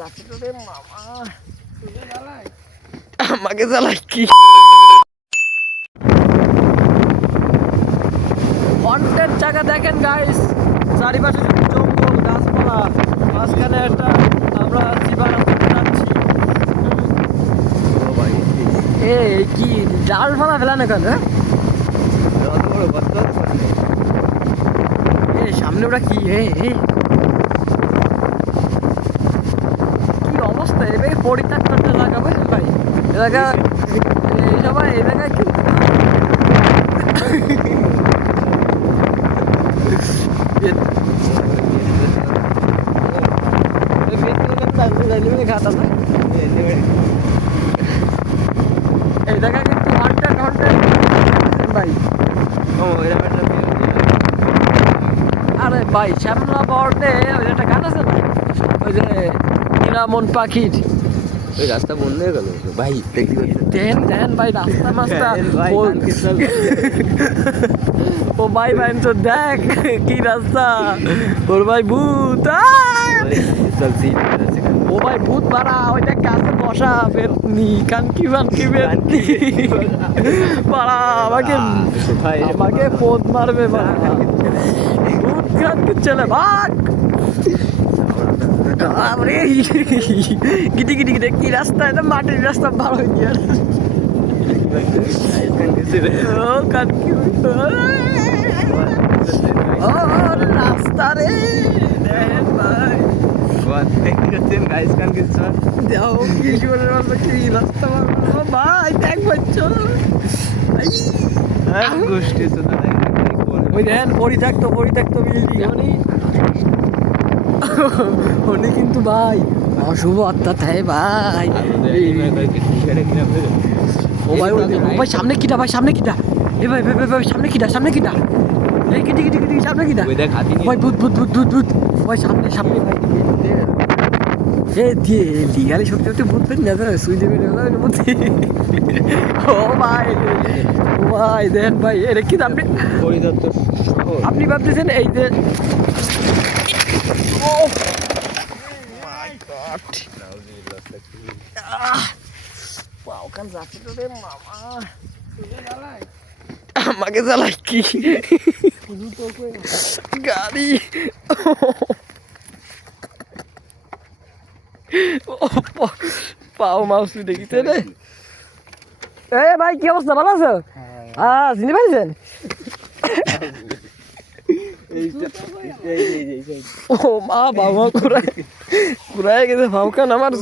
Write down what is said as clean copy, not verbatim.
যাচ্ছে তো রে মামা, আমাকে জ্বালাই কি কন্টেন্ট জায়গা দেখেন গাইস, চারিপাশে শুধু জঙ্গল গাছপালা, মাঝখানে একটা আমরা জীবাণু যাচ্ছি। এ কি ডাল ফালা ফেলা না কেন? সামনে ওরা কি কি অবস্থা? এবার পরিত্যাগ করতে জায়গা বুঝলেন ভাই, এলাকা এই সবাই এই জায়গায় কি খাতা এই জায়গায় কিন্তু হন্টেড ভাই। আরে ভাই শ্যামলা বর্ডে ওই একটা গান আছে না, ওই যে নিরামন পাখির, ওই রাস্তা বন্ধ হয়ে গেল ভাই। দেন ভাই রাস্তা মাস্তা ও ভাই ভাই তো দেখ কি রাস্তা, ওর ভাই ভূত, ও ভাই ভূত মারা, ওই দেখ গাছে বসা ফের নি কানকি বানকি বেরনি মারা, আমাকে পোদ মারবে মারা, ভূত কানকি চলে ভাগ। গিটি গিটি গিটি কি রাস্তা, এটা মাটির রাস্তা ভালো হয়ে গিয়ে রাস্তা রে ভাই দেখ বাচ্চা ওই দেন পরিত্যক্ত বিল্ডিং উনি কিন্তু ভাই অশুভ আত্মা তাই ভাই। ও ভাই ভাই সামনে কিটা, ভাই সামনে কিটা, এ ভাই ভাই ভাই সামনে কিটা এই কিটি সামনে কিটা ভাই, ভূত ভাই সামনে ভাই এ দিয়ে লিগালি সত্যি ভূত পেন না সুই দেবে ও ভাই দেন ভাই এটা কি আপনি ভাবতেছেন এই যে আমাকে জ্বালাই কি গাড়ি পাও মাউস দেখিতে রে। এ ভাই কি অবস্থা, ভালো আছো? হ্যাঁ চিনি পাইছেন? ও মা বাবা কুড়ায় গেছে ভাউকান আমার